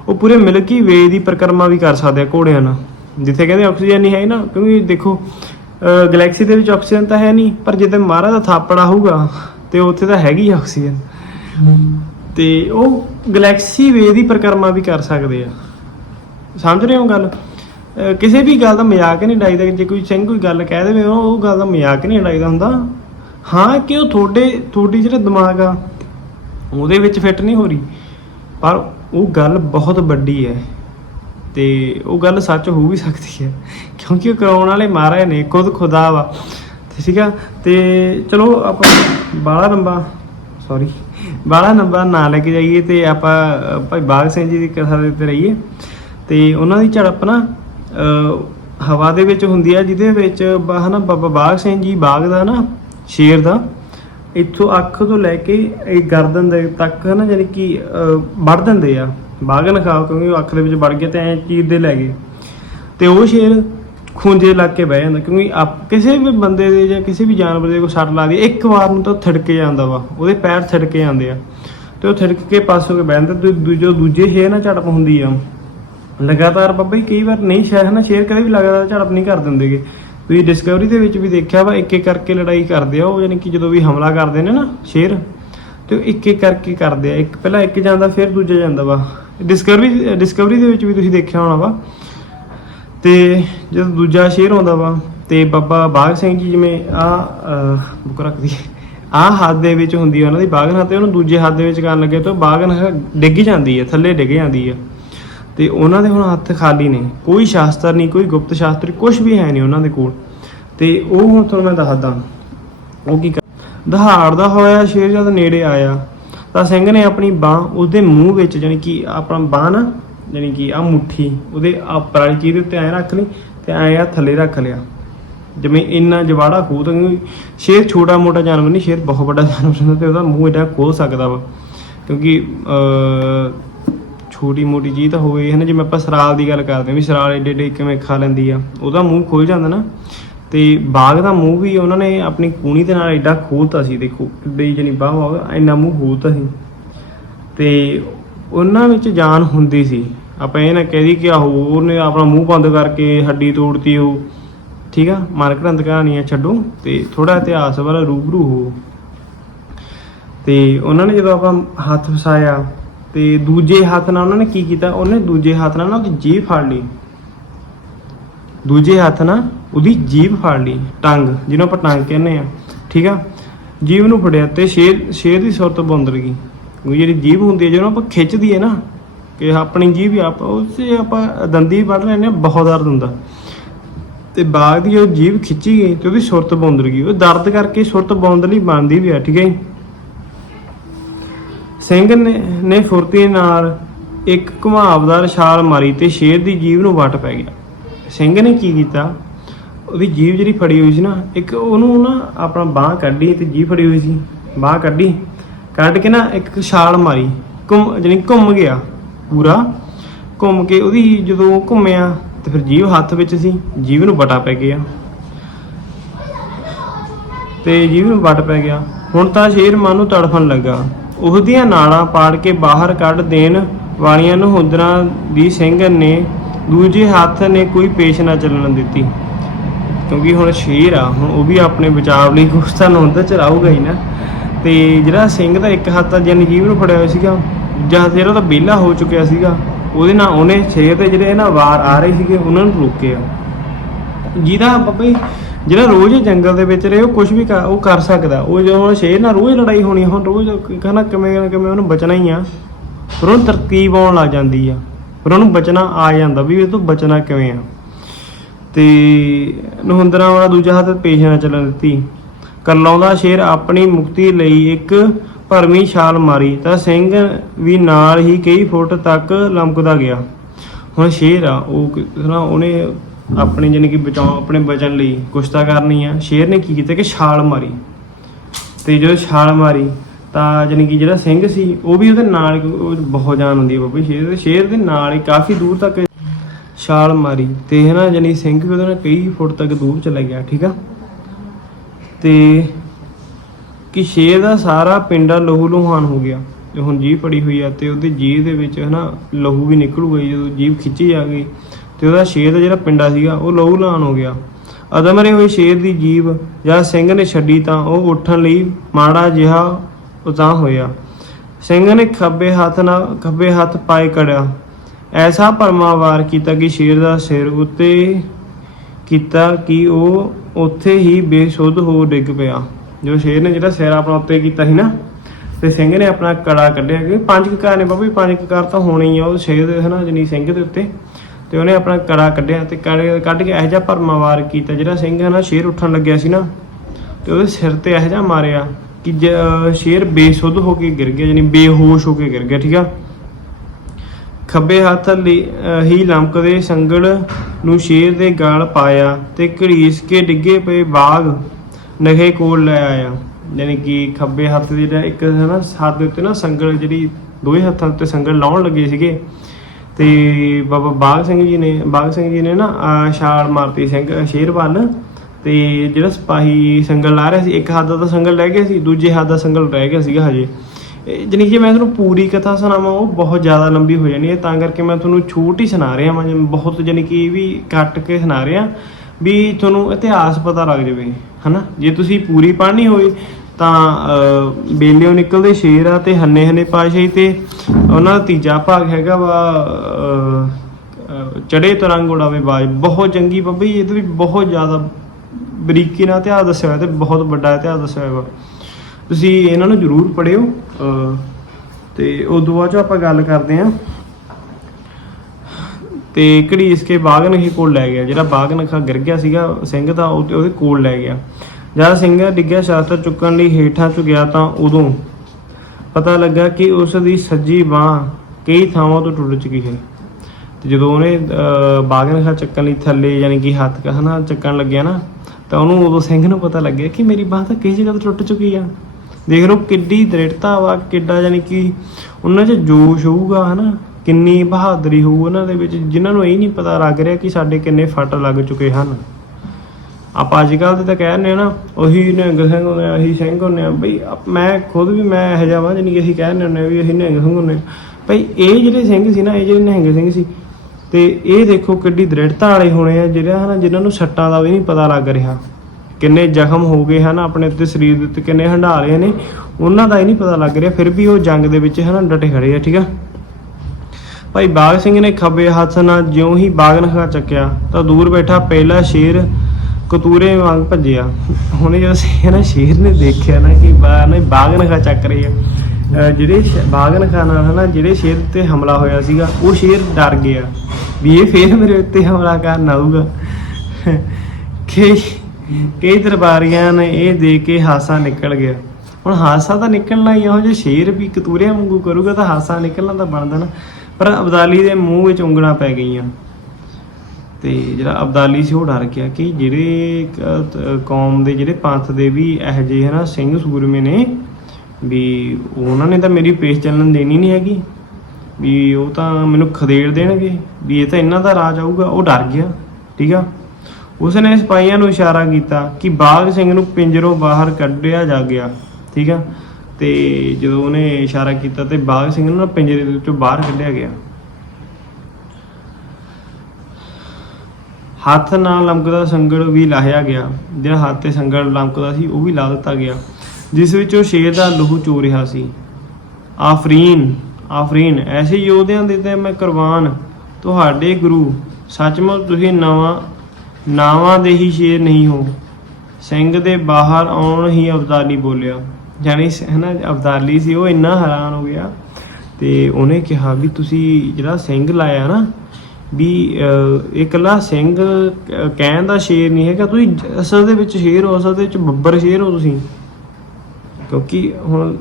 ਉਹ ਪੂਰੇ ਮਿਲਕੀ ਵੇ ਦੀ ਪਰਿਕਰਮਾ ਵੀ ਕਰ ਸਕਦੇ ਆ ਘੋੜਿਆਂ ਨਾਲ। ਜਿੱਥੇ ਕਹਿੰਦੇ ਆਕਸੀਜਨ ਨਹੀਂ ਹੈ ਨਾ, ਕਿਉਂਕਿ ਦੇਖੋ ਗੈਲੈਕਸੀ ਦੇ ਵਿੱਚ ਆਕਸੀਜਨ ਤਾਂ ਹੈ ਨਹੀਂ, ਪਰ ਜਿੱਥੇ ਮਹਾਰਾਜ ਦਾ ਥਾਪੜਾ ਹੋਊਗਾ, ਤੇ ਉੱਥੇ ਤਾਂ ਹੈਗੀ ਆਕਸੀਜਨ। ਤੇ ਉਹ ਗੈਲੈਕਸੀ ਵੇ ਦੀ ਪਰਿਕਰਮਾ ਵੀ ਕਰ ਸਕਦੇ ਆ। ਸਮਝ ਰਹੇ ਹੋ ਗੱਲ? ਕਿਸੇ ਵੀ ਗੱਲ ਦਾ ਮਜ਼ਾਕ ਨਹੀਂ ਡਾਈਦਾ ਜੇ ਕੋਈ ਸਿੰਘ ਕੋਈ ਗੱਲ ਕਹਿ ਦੇਵੇ, ਉਹ ਗੱਲ ਦਾ ਮਜ਼ਾਕ ਨਹੀਂ ਡਾਈਦਾ ਹੁੰਦਾ। ਹਾਂ, ਕਿ ਉਹ ਤੁਹਾਡੇ ਤੁਹਾਡੀ ਜਿਹੜਾ ਦਿਮਾਗ ਆ, ਉਹਦੇ ਵਿੱਚ ਫਿੱਟ ਨਹੀਂ ਹੋ ਰਹੀ। ਪਰ ਉਹ ਗੱਲ ਬਹੁਤ ਵੱਡੀ ਹੈ ਤੇ ਉਹ ਗੱਲ ਸੱਚ ਹੋ ਵੀ ਸਕਦੀ ਹੈ, ਕਿਉਂਕਿ ਉਹ ਕਰਾਉਣ ਵਾਲੇ ਮਹਾਰਾਜ ਨੇ ਖੁਦ ਖੁਦਾ ਵਾ। ਠੀਕ ਆ? ਤੇ ਚਲੋ, ਆਪਾਂ ਬਾਲਾ ਨੰਬਰ ਸੌਰੀ ਬਾਲਾ ਨੰਬਰ ਨਾ ਲੈ ਕੇ ਜਾਈਏ ਤੇ ਆਪਾਂ, ਭਾਈ ਬਾਗ ਸਿੰਘ ਜੀ ਦੀ ਕਥਾ ਦੇ ਉੱਤੇ ਰਹੀਏ। ਤੇ ਉਹਨਾਂ ਦੀ ਝੜਪ ਨਾ ਹਵਾ ਦੇ ਵਿੱਚ ਹੁੰਦੀ ਆ, ਜਿਹਦੇ ਵਿੱਚ ਬਾ- ਹਨਾ ਬਾਬਾ ਬਾਗ ਸਿੰਘ ਜੀ ਬਾਗ ਦਾ ਨਾ ਸ਼ੇਰ ਦਾ, ਇੱਥੋਂ ਅੱਖ ਤੋਂ ਲੈ ਕੇ ਇਹ ਗਰਦਨ ਦੇ ਤੱਕ ਹਨਾ, ਯਾਨੀ ਕਿ ਵੜ ਦਿੰਦੇ ਆ। ਬਾਗ ਨਾ ਖਾਓ ਕਿਉਂਕਿ ਉਹ ਅੱਖ ਦੇ ਵਿੱਚ ਵੜ ਗਿਆ ਤੇ ਐ ਚੀਰਦੇ ਲੈ ਗਏ। ਤੇ ਉਹ ਸ਼ੇਰ ਖੂੰਜੇ ਲੱਗ ਕੇ ਬਹਿ ਜਾਂਦਾ, ਕਿਉਂਕਿ ਆਪ ਕਿਸੇ ਵੀ ਬੰਦੇ ਦੇ ਜਾਂ ਕਿਸੇ ਵੀ ਜਾਨਵਰ ਦੇ ਕੋਈ ਸੱਟ ਲੱਗਦੀ ਇੱਕ ਵਾਰ ਨੂੰ ਤਾਂ ਉਹ ਜਾਂਦਾ ਵਾ, ਉਹਦੇ ਪੈਰ ਥਿੜਕ ਜਾਂਦੇ ਆ। ਤੇ ਉਹ ਥਿੜਕ ਕੇ ਪਾਸੋਂ ਕੇ ਬਹਿ ਜਾਂਦਾ ਤੇ ਦੂਜੇ ਦੂਜੇ ਸ਼ੇਰ ਨਾਲ ਝੜਪ ਹੁੰਦੀ ਆ। ਲਗਾਤਾਰ ਬਾਬਾ ਜੀ, ਕਈ ਵਾਰ ਨਹੀਂ, ਸ਼ਾਇਦ ਨਾ ਸ਼ੇਰ ਕਦੇ ਵੀ ਲਗਾਤਾਰ ਝੜਪ ਨਹੀਂ ਕਰ ਦਿੰਦੇਗੇ ਤੁਸੀਂ ਡਿਸਕਵਰੀ ਦੇ ਵਿੱਚ ਵੀ ਦੇਖਿਆ ਵਾ ਇੱਕ ਇੱਕ ਕਰਕੇ ਲੜਾਈ ਕਰਦੇ ਆ ਉਹ, ਯਾਨੀ ਕਿ ਜਦੋਂ ਵੀ ਹਮਲਾ ਕਰਦੇ ਨੇ ਨਾ, ਸ਼ੇਰ, ਤੇ ਇੱਕ ਇੱਕ ਕਰਕੇ ਕਰਦੇ ਆ। ਇੱਕ ਪਹਿਲਾਂ ਇੱਕ ਜਾਂਦਾ, ਫਿਰ ਦੂਜਾ ਜਾਂਦਾ ਵਾ। ਡਿਸਕਵਰੀ ਡਿਸਕਵਰੀ ਦੇ ਵਿੱਚ ਵੀ ਤੁਸੀਂ ਦੇਖਿਆ ਹੋਣਾ ਵਾ। ਤੇ ਜਦੋਂ ਦੂਜਾ ਸ਼ੇਰ ਆਉਂਦਾ ਵਾ, ਤੇ ਬਾਬਾ ਬਾਗ ਸਿੰਘ ਜੀ ਜਿਵੇਂ ਆ ਬੁੱਕ ਰੱਖਦੀ ਆ ਹੱਥ ਦੇ ਵਿੱਚ ਹੁੰਦੀ ਆ ਉਹਨਾਂ ਦੀ ਬਾਗਨ ਤੇ ਉਹਨੂੰ ਦੂਜੇ ਹੱਥ ਦੇ ਵਿੱਚ ਕਰਨ ਲੱਗੇ ਤਾਂ ਬਾਗਨ ਡਿੱਗ ਜਾਂਦੀ ਹੈ ਥੱਲੇ ਡਿੱਗ ਜਾਂਦੀ ਹੈ ਤੇ ਉਹਨਾਂ ਦੇ ਹੁਣ ਹੱਥ ਖਾਲੀ ਨੇ। ਕੋਈ ਸ਼ਾਸਤਰ ਨਹੀਂ, ਕੋਈ ਗੁਪਤ ਸ਼ਾਸਤਰ ਕੁਝ ਵੀ ਹੈ ਨਹੀਂ ਉਹਨਾਂ ਦੇ ਕੋਲ। ਤੇ ਉਹ ਹੁਣ ਤੁਹਾਨੂੰ ਮੈਂ ਦੱਸਦਾ। ਉਹ ਕੀ ਕਰ ਦਹਾੜ ਹੋਇਆ ਸ਼ੇਰ ਜਦ ਨੇੜੇ ਆਇਆ। ਤਾਂ ਸਿੰਘ ਨੇ ਆਪਣੀ ਬਾਹ ਉਸਦੇ ਮੂੰਹ ਵਿੱਚ, ਜਾਣੀ ਕਿ ਆਪਣਾ ਬਾਹ ਨਾ, ਜਾਣੀ ਕਿ ਆ ਮੁੱਠੀ, ਉਹਦੇ ਆ ਪਰਾਲੀ ਚੀਜ਼ ਦੇ ਉੱਤੇ ਐ ਰੱਖ ਲਈ ਤੇ ਐ ਆ ਥੱਲੇ ਰੱਖ ਲਿਆ। ਜਿਵੇਂ ਇੰਨਾ ਜਵਾੜਾ ਖੂਹ ਤਾਂ ਕਿਉਂਕਿ ਸ਼ੇਰ ਛੋਟਾ ਮੋਟਾ ਜਾਨਵਰ ਨਹੀਂ, ਸ਼ੇਰ ਬਹੁਤ ਵੱਡਾ ਜਾਨਵਰ ਹੁੰਦਾ ਤੇ ਉਹਦਾ ਮੂੰਹ ਏਡਾ ਖੋਲ ਸਕਦਾ ਵਾ। ਕਿਉਂਕਿ ਅ ਛੋਟੀ ਮੋਟੀ ਚੀਜ਼ ਤਾਂ ਹੋਵੇ ਹਨਾ, ਜਿਵੇਂ ਆਪਾਂ ਸਰਾਲ ਦੀ ਗੱਲ ਕਰਦੇ ਹਾਂ ਵੀ ਸਰਾਲ ਏਡੇ ਏਡੇ ਕਿਵੇਂ ਖਾ ਲੈਂਦੀ ਆ, ਉਹਦਾ ਮੂੰਹ ਖੁੱਲ ਜਾਂਦਾ ਨਾ, ਤੇ ਬਾਗ ਦਾ ਮੂੰਹ ਵੀ ਉਹਨਾਂ ਨੇ ਆਪਣੀ ਕੂਣੀ ਦੇ ਨਾਲ ਏਡਾ ਖੋਲਤਾ ਸੀ, ਦੇਖੋ ਕਿੱਡੀ ਜਣੀ ਬਾਹ ਹੋਗਾ ਇੰਨਾ ਮੂੰਹ ਖੋਲਤਾ ਸੀ। ਤੇ ਉਹਨਾਂ ਵਿੱਚ ਜਾਨ ਹੁੰਦੀ ਸੀ। ਆਪਾਂ ਇਹ ਨਾ ਕਹਿ ਦੀ ਕਿ ਆਹੋ, ਉਹਨੇ ਆਪਣਾ ਮੂੰਹ ਬੰਦ ਕਰਕੇ ਹੱਡੀ ਤੋੜਤੀ ਉਹ। ਠੀਕ ਆ ਮਾਰਕਰੰਦ ਕਹਾਣੀਆਂ ਛੱਡੋ, ਤੇ ਥੋੜਾ ਇਤਿਹਾਸ ਵਾਲਾ ਰੂਬਰੂ ਹੋ। ਤੇ ਉਹਨਾਂ ਨੇ ਜਦੋਂ ਆਪਾਂ ਹੱਥ ਫਸਾਇਆ ਤੇ ਦੂਜੇ ਹੱਥ ਨਾਲ ਉਹਨਾਂ ਨੇ ਕੀ ਕੀਤਾ? ਉਹਨੇ ਦੂਜੇ ਹੱਥ ਨਾਲ ਨਾ ਉਹਦੀ ਜੀਭ ਫੜ ਲਈ। ਦੂਜੇ ਹੱਥ ਨਾਲ ਉਹਦੀ ਜੀਭ ਫੜ ਲਈ, ਟੰਗ, ਜਿਹਨੂੰ ਆਪਾਂ ਟੰਗ ਕਹਿੰਦੇ ਆ ਠੀਕ ਆ? ਜੀਭ ਨੂੰ ਫੜਿਆ ਤੇ ਸ਼ੇਰ ਸ਼ੇਰ ਦੀ ਸੁਰਤ ਬੰਦਰ ਗਈ। ਉਹ ਜਿਹੜੀ ਜੀਭ ਹੁੰਦੀ ਹੈ ਜਦੋਂ ਆਪਾਂ ਖਿੱਚਦੀ ਹੈ ਨਾ, ਕਿ ਆਪਣੀ ਜੀਭ ਆਪ, ਉਸੇ ਆਪਾਂ ਦੰਦੀ ਵੱਢ ਲੈਂਦੇ ਹਾਂ, ਬਹੁਤ ਦਰਦ ਹੁੰਦਾ। ਤੇ ਬਾਗ ਦੀ ਉਹ ਜੀਭ ਖਿੱਚੀ ਗਈ ਤੇ ਉਹਦੀ ਸੁਰਤ ਬੌਂਦਰ ਗਈ। ਉਹ ਦਰਦ ਕਰਕੇ ਸੁਰਤ ਬੌਂਦਲੀ ਬਣਦੀ ਵੀ ਆ, ਠੀਕ ਹੈ ਜੀ? ਸਿੰਘ ਨੇ ਨੇ ਫੁਰਤੀ ਨਾਲ ਇੱਕ ਘੁਮਾਵਦਾਰ ਛਾਲ ਮਾਰੀ ਤੇ ਸ਼ੇਰ ਦੀ ਜੀਭ ਨੂੰ ਵੱਟ ਪੈ ਗਿਆ। ਸਿੰਘ ਨੇ ਕੀ ਕੀਤਾ? ਉਹਦੀ ਜੀਭ ਜਿਹੜੀ ਫੜੀ ਹੋਈ ਸੀ ਨਾ, ਇੱਕ ਉਹਨੂੰ ਨਾ ਆਪਣਾ ਬਾਹ ਕੱਢੀ ਤੇ ਜੀਭ ਫੜੀ ਹੋਈ ਸੀ। ਬਾਹ ਕੱਢੀ, ਕੱਢ ਕੇ ਨਾ ਇੱਕ ਛਾਲ ਮਾਰੀ। ਘੁੰਮ, ਜਾਣੀ ਘੁੰਮ ਗਿਆ ਪੂਰਾ। ਘੁੰਮ ਕੇ ਉਹਦੀ ਜਦੋਂ ਘੁੰਮਿਆ ਤੇ ਫਿਰ ਜੀਵ ਹੱਥ ਵਿੱਚ ਸੀ ਜੀਵ ਨੂੰ ਵਟਾ ਪੈ ਗਿਆ। ਤੇ ਜੀਵ ਨੂੰ ਵੱਟ ਪੈ ਗਿਆ। ਹੁਣ ਤਾਂ ਸ਼ੇਰ ਮਨ ਨੂੰ ਤੜਫਣ ਲੱਗਾ। ਉਹਦੀਆਂ ਨਾੜਾਂ ਪਾੜ ਕੇ ਬਾਹਰ ਕੱਢ ਦੇਣ ਵਾਲੀਆਂ ਨੂੰ ਦੀ ਸਿੰਘ ਨੇ ਦੂਜੇ ਹੱਥ ਨੇ ਕੋਈ ਪੇਸ਼ ਨਾ ਚੱਲਣ ਦਿੱਤੀ। ਕਿਉਂਕਿ ਹੁਣ ਸ਼ੇਰ ਆ, ਹੁਣ ਉਹ ਵੀ ਆਪਣੇ ਬਚਾਵ ਲਈ ਕੁਛ ਤਾਂ ਹੁੰਦਾ ਚਲਾਊਗਾ ਹੀ ਨਾ। ਤੇ ਜਿਹੜਾ ਸਿੰਘ ਦਾ ਇੱਕ ਹੱਥ ਆ ਜਨਜੀਵ ਨੂੰ ਫੜਿਆ ਹੋਇਆ ਸੀਗਾ ਜਦ ਜਿਹੜਾ ਤਾਂ ਬੇਲਾ ਹੋ ਚੁੱਕਿਆ ਸੀਗਾ, ਉਹਦੇ ਨਾਲ ਉਹਨੇ ਸ਼ੇਰ ਦੇ ਜਿਹੜੇ ਨਾ ਵਾਰ ਆ ਰਹੇ ਸੀਗੇ, ਉਹਨਾਂ ਨੂੰ ਰੋਕਿਆ। ਜਿਹਦਾ ਬੱਬੇ ਜਿਹੜਾ ਰੋਜ਼ ਹੀ ਜੰਗਲ ਦੇ ਵਿੱਚ ਰਹੇ, ਉਹ ਕੁਝ ਵੀ ਕਰ- ਉਹ ਕਰ ਸਕਦਾ। ਉਹ ਜਦੋਂ ਸ਼ੇਰ ਨਾਲ ਰੋਜ਼ ਲੜਾਈ ਹੋਣੀ, ਹੁਣ ਰੋਜ਼ ਕਹਿੰਦਾ ਕਿਵੇਂ ਨਾ ਕਿਵੇਂ ਉਹਨੂੰ ਬਚਣਾ ਹੀ ਆ। ਪਰ ਉਹਨੂੰ ਤਰਕੀਬ ਆਉਣ ਲੱਗ ਜਾਂਦੀ ਆ। ਪਰ ਉਹਨੂੰ ਬਚਣਾ ਆ ਜਾਂਦਾ ਵੀ ਇਹ ਤੋਂ ਬਚਣਾ ਕਿਵੇਂ ਆ। ਤੇ ਨਹੁੰਦਰਾਂ ਵਾਲਾ ਦੂਜਾ ਹੱਥ ਪੇਸ਼ ਨਾ ਚੱਲਣ ਦਿੱਤੀ। ਕਰਲਾਉਂਦਾ ਸ਼ੇਰ ਆਪਣੀ ਮੁਕਤੀ ਲਈ ਇੱਕ ਭਰਮੀ ਛਾਲ ਮਾਰੀ, ਤਾਂ ਸਿੰਘ ਵੀ ਨਾਲ ਹੀ ਕਈ ਫੁੱਟ ਤੱਕ ਲੰਮਕਦਾ ਗਿਆ। ਹੁਣ ਸ਼ੇਰ ਆ, ਉਹ ਕ- ਨਾ ਉਹਨੇ ਆਪਣੀ ਜਾਣੀ ਕਿ ਬਚਾਉ ਆਪਣੇ ਬਚਣ ਲਈ ਕੁਛ ਤਾਂ ਕਰਨੀ ਆ ਸ਼ੇਰ ਨੇ ਕੀ ਕੀਤਾ ਕਿ ਛਾਲ ਮਾਰੀ। ਤੇ ਜਦੋਂ ਛਾਲ ਮਾਰੀ ਤਾਂ ਜਾਣੀ ਕਿ ਜਿਹੜਾ ਸਿੰਘ ਸੀ ਉਹ ਵੀ ਉਹਦੇ ਨਾਲ ਬਹੁਤ ਜਾਨ ਹੁੰਦੀ ਹੈ ਬਾਬਾ ਸ਼ੇਰ ਦੇ। ਸ਼ੇਰ ਦੇ ਨਾਲ ਹੀ ਕਾਫੀ ਦੂਰ ਤੱਕ ਛਾਲ ਮਾਰੀ ਤੇ ਹਨਾ ਨਾ ਜਾਣੀ ਸਿੰਘ ਵੀ ਉਹਦੇ ਨਾਲ ਕਈ ਫੁੱਟ ਤੱਕ ਦੂਰ ਚਲਾ ਗਿਆ ਠੀਕ ਆ? ਤੇ ਕਿ ਸ਼ੇਰ ਦਾ ਸਾਰਾ ਪਿੰਡਾ ਲਹੂ ਲੁਹਾਨ ਹੋ ਗਿਆ। ਤੇ ਹੁਣ ਜੀਭ ਪੜੀ ਹੋਈ ਆ ਤੇ ਉਹਦੇ ਜੀਭ ਦੇ ਵਿੱਚ ਹਨਾ ਲਹੂ ਵੀ ਨਿਕਲੂਗਾ ਜੀ, ਜਦੋਂ ਜੀਭ ਖਿੱਚੀ ਆ ਗਈ ਤੇ ਉਹਦਾ ਸ਼ੇਰ ਦਾ ਜਿਹੜਾ ਪਿੰਡਾ ਸੀਗਾ, ਉਹ ਲਹੂ ਲੁਹਾਨ ਹੋ ਗਿਆ। ਅਦਮਰੇ ਹੋਏ ਸ਼ੇਰ ਦੀ ਜੀਭ ਜਦ ਸਿੰਘ ਨੇ ਛੱਡੀ ਤਾਂ ਉਹ ਉੱਠਣ ਲਈ ਮਾੜਾ ਜਿਹਾ ਉਤਾਂ ਹੋਇਆ। ਸਿੰਘ ਨੇ ਖੱਬੇ ਹੱਥ ਨਾਲ, ਖੱਬੇ ਹੱਥ ਪਾਏ ਕੜਿਆ। ਐਸਾ ਭਰਮਾ ਕੀਤਾ ਕਿ ਸ਼ੇਰ ਦਾ ਸਿਰ ਉੱਤੇ ਕੀਤਾ ਕਿ ਉਹ ਉੱਥੇ ਹੀ ਬੇਸੁੱਧ ਹੋ ਡਿੱਗ ਪਿਆ। ਜੋ ਸ਼ੇਰ ਨੇ ਜਿਹੜਾ ਸਿਰ ਆਪਣਾ ਉੱਤੇ ਕੀਤਾ ਸੀ ਨਾ, ਤੇ ਸਿੰਘ ਨੇ ਆਪਣਾ ਕੜਾ ਕੱਢਿਆ ਕਿ ਪੰਜ ਕਕਾਰ ਨੇ ਬਾਬਾ ਪੰਜ ਕਕਾਰ ਤਾਂ ਹੋਣੇ ਹੀ ਆ, ਉਹ ਸ਼ੇਰ ਦੇ ਹਨਾ, ਜਨੀ ਸਿੰਘ ਦੇ ਉੱਤੇ। ਤੇ ਉਹਨੇ ਆਪਣਾ ਕੜਾ ਕੱਢਿਆ ਤੇ ਕੜੇ ਕੱਢ ਕੇ ਇਹੋ ਜਿਹਾ ਭਰਮਾ ਵਾਰ ਕੀਤਾ ਜਿਹੜਾ ਸਿੰਘ ਹੈ ਨਾ, ਸ਼ੇਰ ਉੱਠਣ ਲੱਗਿਆ ਸੀ ਨਾ, ਤੇ ਉਹਦੇ ਸਿਰ ਤੇ ਇਹੋ ਜਿਹਾ ਮਾਰਿਆ ਕਿ ਜ- ਸ਼ੇਰ ਬੇਸੁੱਧ ਹੋ ਕੇ ਗਿਰ ਗਿਆ, ਯਾਨੀ ਬੇਹੋਸ਼ ਹੋ ਕੇ ਗਿਰ ਗਿਆ, ਠੀਕ ਆ? ਖੱਬੇ ਹੱਥ ਹੀ ਲੰਕਦੇ ਸੰਗਲ ਨੂੰ ਸ਼ੇਰ ਦੇ ਗਾਲ ਪਾਇਆ ਤੇ ਘੜੀਸ ਕੇ ਡਿੱਗੇ ਪਏ ਬਾਗ ਨਖੇ ਕੋਲ ਲੈ ਆਇਆ। ਯਾਨੀ ਕਿ ਖੱਬੇ ਹੱਥ ਦੇ ਜਿਹੜਾ ਇੱਕ ਹੈ ਨਾ, ਹੱਥ ਦੇ ਉੱਤੇ ਨਾ ਸੰਗਲ ਜਿਹੜੀ ਦੋਵੇਂ ਹੱਥਾਂ ਉੱਤੇ ਸੰਗਲ ਲਾਉਣ ਲੱਗੇ ਸੀਗੇ ਤੇ ਬਾਬਾ ਬਾਗ ਸਿੰਘ ਜੀ ਨੇ ਬਾਗ ਸਿੰਘ ਜੀ ਨੇ ਨਾ ਆਹ ਛਾਲ ਮਾਰਤੀ ਸਿੰਘ, ਸ਼ੇਰ ਵੱਲ ਤੇ ਜਿਹੜਾ ਸਿਪਾਹੀ ਸੰਗਲ ਲਾ ਰਿਹਾ ਸੀ, ਇੱਕ ਹੱਥ ਦਾ ਤਾਂ ਸੰਗਲ ਰਹਿ ਗਿਆ ਸੀ, ਦੂਜੇ ਹੱਥ ਦਾ ਸੰਗਲ ਰਹਿ ਗਿਆ ਸੀਗਾ ਹਜੇ। ਇਹ ਜਾਣੀ ਕਿ ਮੈਂ ਤੁਹਾਨੂੰ ਪੂਰੀ ਕਥਾ ਸੁਣਾਵਾਂ, ਉਹ ਬਹੁਤ ਜ਼ਿਆਦਾ ਲੰਬੀ ਹੋ ਜਾਣੀ ਹੈ, ਤਾਂ ਕਰਕੇ ਮੈਂ ਤੁਹਾਨੂੰ ਛੋਟੀ ਸੁਣਾ ਰਿਹਾ ਮੈਂ ਜਿਵੇਂ ਬਹੁਤ ਜਾਣੀ ਕਿ ਇਹ ਵੀ ਕੱਟ ਕੇ ਸੁਣਾ ਰਿਹਾ, ਵੀ ਤੁਹਾਨੂੰ ਇਤਿਹਾਸ ਪਤਾ ਲੱਗ ਜਾਵੇ, ਹਨਾ? ਜੇ ਤੁਸੀਂ ਪੂਰੀ ਪੜ੍ਹਨੀ ਹੋਵੇ ਤਾਂ ਅਹ, ਬੇਲਿਓ ਨਿਕਲਦੇ ਸ਼ੇਰ ਆ ਤੇ ਹੰਨੇ ਹੰਨੇ ਪਾਸ਼ਾਹੀ ਤੇ ਉਹਨਾਂ ਦਾ ਤੀਜਾ ਭਾਗ ਹੈਗਾ ਵਾ ਚੜੇ ਤਰੰਗ ਉਡਾਵੇ ਬਾਜ। ਬਹੁਤ ਜੰਗੀ ਬੱਬੀ ਇਹਦੇ ਵਿੱਚ ਬਹੁਤ ਜ਼ਿਆਦਾ ਬਰੀਕੀ ਨਾਲ ਇਤਿਹਾਸ ਦੱਸਿਆ ਹੋਇਆ ਤੇ ਬਹੁਤ ਵੱਡਾ ਇਤਿਹਾਸ ਦੱਸਿਆ ਹੋਇਆ ਵਾ। ਤੁਸੀਂ ਇਹਨਾਂ ਨੂੰ ਜ਼ਰੂਰ ਪੜਿਓ ਅਹ, ਤੇ ਉਦੋਂ ਬਾਅਦ ਚੋਂ ਆਪਾਂ ਗੱਲ ਕਰਦੇ ਆਂ ਤੇ ਘੜੀਸ ਕੇ ਬਾਗ ਨਖੀ ਕੋਲ ਲੈ ਗਿਆ ਜਿਹੜਾ ਬਾਗ ਨਖਾ ਗਿਰ ਗਿਆ ਸੀਗਾ ਸਿੰਘ ਦਾ ਉਹ- ਉਹਦੇ ਕੋਲ ਲੈ ਗਿਆ। ਜਦ ਸਿੰਘ ਡਿੱਗਿਆ ਸ਼ਾਸਤਰ ਚੁੱਕਣ ਲਈ ਹੇਠਾਂ ਝੁਕਿਆ ਤਾਂ ਉਦੋਂ ਪਤਾ ਲੱਗਾ ਕਿ ਉਸ ਦੀ ਸੱਜੀ ਬਾਹ ਕਈ ਥਾਵਾਂ ਤੋਂ ਟੁੱਟ ਚੁੱਕੀ ਹੈ। ਤੇ ਜਦੋਂ ਉਹਨੇ ਅਹ, ਬਾਗ ਨਖਾ ਚੱਕਣ ਲਈ ਥੱਲੇ ਯਾਨੀ ਕਿ ਹੱਥ ਕਹਨਾ ਚੱਕਣ ਲੱਗਿਆ ਨਾ ਤਾਂ ਉਹਨੂੰ ਉਦੋਂ ਸਿੰਘ ਨੂੰ ਪਤਾ ਲੱਗਿਆ ਕਿ ਮੇਰੀ ਬਾਹ ਤਾਂ ਕਈ ਜਗ੍ਹਾ ਤੋਂ ਟੁੱਟ ਚੁੱਕੀ ਆ। ਦੇਖ ਲਓ ਕਿੱਡੀ ਦ੍ਰਿੜਤਾ ਵਾ ਕਿੱਡਾ ਯਾਨੀ ਕਿ ਉਹਨਾਂ 'ਚ ਜੋਸ਼ ਹੋਊਗਾ ਹਨਾ ਕਿੰਨੀ ਬਹਾਦਰੀ ਹੋਊ ਉਹਨਾਂ ਦੇ ਵਿੱਚ ਜਿਨ੍ਹਾਂ ਨੂੰ ਇਹ ਨਹੀਂ ਪਤਾ ਲੱਗ ਰਿਹਾ ਕਿ ਸਾਡੇ ਕਿੰਨੇ ਫੱਟ ਲੱਗ ਚੁੱਕੇ ਹਨ। ਆਪਾਂ ਅੱਜ ਕੱਲ੍ਹ ਤੇ ਤਾਂ ਕਹਿ ਰਹੇ ਨਾ, ਉਹੀ ਨਿਹੰਗ ਸਿੰਘ ਹੁੰਦੇ ਆ, ਉਹੀ ਸਿੰਘ ਹੁੰਦੇ ਆ। ਬਈ ਮੈਂ ਖੁਦ ਵੀ ਮੈਂ ਇਹੋ ਜਿਹਾ ਵਾਂ ਕਿ ਅਸੀਂ ਕਹਿ ਰਹੇ ਹੁੰਦੇ ਆ ਵੀ ਅਸੀਂ ਨਿਹੰਗ ਸਿੰਘ ਹੁੰਦੇ ਆ। ਬਈ, ਇਹ ਜਿਹੜੇ ਸਿੰਘ ਸੀ ਨਾ, ਇਹ ਜਿਹੜੇ ਨਿਹੰਗ ਸਿੰਘ ਸੀ, ਤੇ ਇਹ ਦੇਖੋ ਕਿੱਡੀ ਦ੍ਰਿੜਤਾ ਵਾਲੇ ਹੋਣੇ ਆ, ਜਿਹੜਾ ਹਨਾ, ਜਿਨ੍ਹਾਂ ਨੂੰ ਸੱਟਾਂ ਦਾ ਵੀ ਨਹੀਂ ਪਤਾ ਲੱਗ ਰਿਹਾ। ਕਿੰਨੇ ਜ਼ਖਮ ਹੋ ਗਏ ਹਨ, ਆਪਣੇ ਉੱਤੇ ਸਰੀਰ ਦੇ ਉੱਤੇ ਕਿੰਨੇ ਹੰਡਾਰੇ ਨੇ, ਉਹਨਾਂ ਦਾ ਹੀ ਨਹੀਂ ਪਤਾ ਲੱਗ ਰਿਹਾ, ਫਿਰ ਵੀ ਉਹ ਜੰਗ ਦੇ ਵਿੱਚ ਹਨਾ, ਡਟੇ ਖੜੇ ਆ, ਠੀਕ ਆ? ਭਾਈ, ਬਾਗ ਸਿੰਘ ਨੇ ਖੱਬੇ ਹੱਥ ਨਾਲ ਜਿਉਂ ਹੀ ਬਾਗ ਨਖਾ ਚੱਕਿਆ, ਤਾਂ ਦੂਰ ਬੈਠਾ ਪਹਿਲਾ ਸ਼ੇਰ ਕਤੂਰੇ ਵਾਂਗ ਭੱਜਿਆ ਹੁਣ ਜਦੋਂ ਸ਼ੇਰ ਨਾ ਸ਼ੇਰ ਨੇ ਦੇਖਿਆ ਨਾ ਕਿ ਬਾਗ ਨੇ ਬਾਗ ਚੱਕ ਰਹੀ ਆ। ਜਿਹੜੇ ਸ਼- ਬਾਗ ਨਖਾ ਨਾਲ ਹਨਾ, ਜਿਹੜੇ ਸ਼ੇਰ ਤੇ ਹਮਲਾ ਹੋਇਆ ਸੀਗਾ, ਉਹ ਸ਼ੇਰ ਡਰ ਗਿਆ। ਵੀ ਇਹ ਫੇਰ ਮੇਰੇ ਉੱਤੇ ਹਮਲਾ ਕਰਨ ਆਊਗਾ। ਕਿ ਕਈ ਦਰਬਾਰੀਆਂ ਨੇ ਇਹ ਦੇਖ ਕੇ ਹਾਸਾ ਨਿਕਲ ਗਿਆ। ਹੁਣ ਹਾਸਾ ਤਾਂ ਨਿਕਲਣਾ ਹੀ ਉਹ ਜੇ ਸ਼ੇਰ ਵੀ ਕਤੂਰੇ ਵਾਂਗੂ ਕਰੂਗਾ ਤਾਂ ਹਾਸਾ ਨਿਕਲਣਾ ਤਾਂ ਬਣਦਾ ਨਾ। ਪਰ ਅਬਦਾਲੀ ਦੇ ਮੂੰਹ ਵਿੱਚ ਉਂਗਲਾਂ ਪੈ ਗਈਆਂ। ਤੇ ਜਿਹੜਾ ਅਬਦਾਲੀ ਸੀ ਉਹ ਡਰ ਗਿਆ ਕਿ ਜਿਹੜੇ ਕੌਮ ਦੇ ਜਿਹੜੇ ਪੰਥ ਦੇ ਵੀ ਇਹੋ ਜਿਹੇ ਹੈ ਨਾ ਸਿੰਘ ਸੂਰਮੇ ਨੇ ਵੀ ਉਹਨਾਂ ਨੇ ਤਾਂ ਮੇਰੀ ਪੇਸ਼ ਚੱਲਣ ਦੇਣੀ ਨਹੀਂ ਹੈਗੀ, ਵੀ ਉਹ ਤਾਂ ਮੈਨੂੰ ਖਦੇੜ ਦੇਣਗੇ, ਵੀ ਇਹ ਤਾਂ ਇਹਨਾਂ ਦਾ ਰਾਜ ਆਊਗਾ, ਉਹ ਡਰ ਗਿਆ, ਠੀਕ ਆ? ਉਸ ਨੇ ਸਿਪਾਹੀਆਂ ਨੂੰ ਇਸ਼ਾਰਾ ਕੀਤਾ ਕਿ ਬਾਗ ਸਿੰਘ ਨੂੰ ਪਿੰਜਰੋਂ ਬਾਹਰ ਕੱਢਿਆ ਜਾ ਗਿਆ, ਠੀਕ ਆ? ਤੇ ਜਦੋਂ ਉਹਨੇ ਇਸ਼ਾਰਾ ਕੀਤਾ ਤੇ ਬਾਗ ਸਿੰਘ ਨੂੰ ਨਾ ਪਿੰਜਰੇ ਦੇ ਵਿੱਚੋਂ ਬਾਹਰ ਕੱਢਿਆ ਗਿਆ। ਹੱਥ ਨਾਲ ਲਮਕਦਾ ਸੰਗਲ ਵੀ ਲਾਹਿਆ ਗਿਆ ਜਿਹੜਾ ਹੱਥ ਤੇ ਸੰਗਲ ਲਮਕਦਾ ਸੀ, ਉਹ ਵੀ ਲਾ ਦਿੱਤਾ ਗਿਆ, ਜਿਸ ਵਿੱਚ ਉਹ ਸ਼ੇਰ ਦਾ ਲਹੂ ਚੋ ਰਿਹਾ ਸੀ। ਆਫਰੀਨ ਆਫਰੀਨ, ਐਸੇ ਯੋਧਿਆਂ ਦੇ ਤੇ ਮੈਂ ਕੁਰਬਾਨ, ਤੁਹਾਡੇ ਗੁਰੂ, ਸੱਚਮੁੱਚ ਤੁਸੀਂ ਨਵਾਂ, ਨਾਵਾਂ ਦੇ ਹੀ ਸ਼ੇਰ ਨਹੀਂ ਹੋ। ਸਿੰਘ ਦੇ ਬਾਹਰ ਆਉਣ ਹੀ ਅਬਦਾਲੀ ਬੋਲਿਆ। ਜਾਨੀ ਸ- ਅਬਦਾਲੀ ਸੀ, ਉਹ ਇੰਨਾ ਹੈਰਾਨ ਹੋ ਗਿਆ ਤੇ ਉਹਨੇ ਕਿਹਾ ਵੀ ਤੁਸੀਂ ਜਿਹੜਾ ਸਿੰਘ ਲਾਇਆ ਨਾ ਵੀ ਅਹ, ਇਹ ਇਕੱਲਾ ਸਿੰਘ ਕਹਿਣ ਦਾ ਸ਼ੇਰ ਨਹੀਂ ਹੈਗਾ। ਤੁਸੀਂ ਅਸਲ ਦੇ ਵਿੱਚ ਸ਼ੇਰ ਹੋ ਅਸਲ ਦੇ ਵਿੱਚ ਬੱਬਰ ਸ਼ੇਰ ਹੋ ਤੁਸੀਂ। ਕਿਉਂਕਿ ਹੁਣ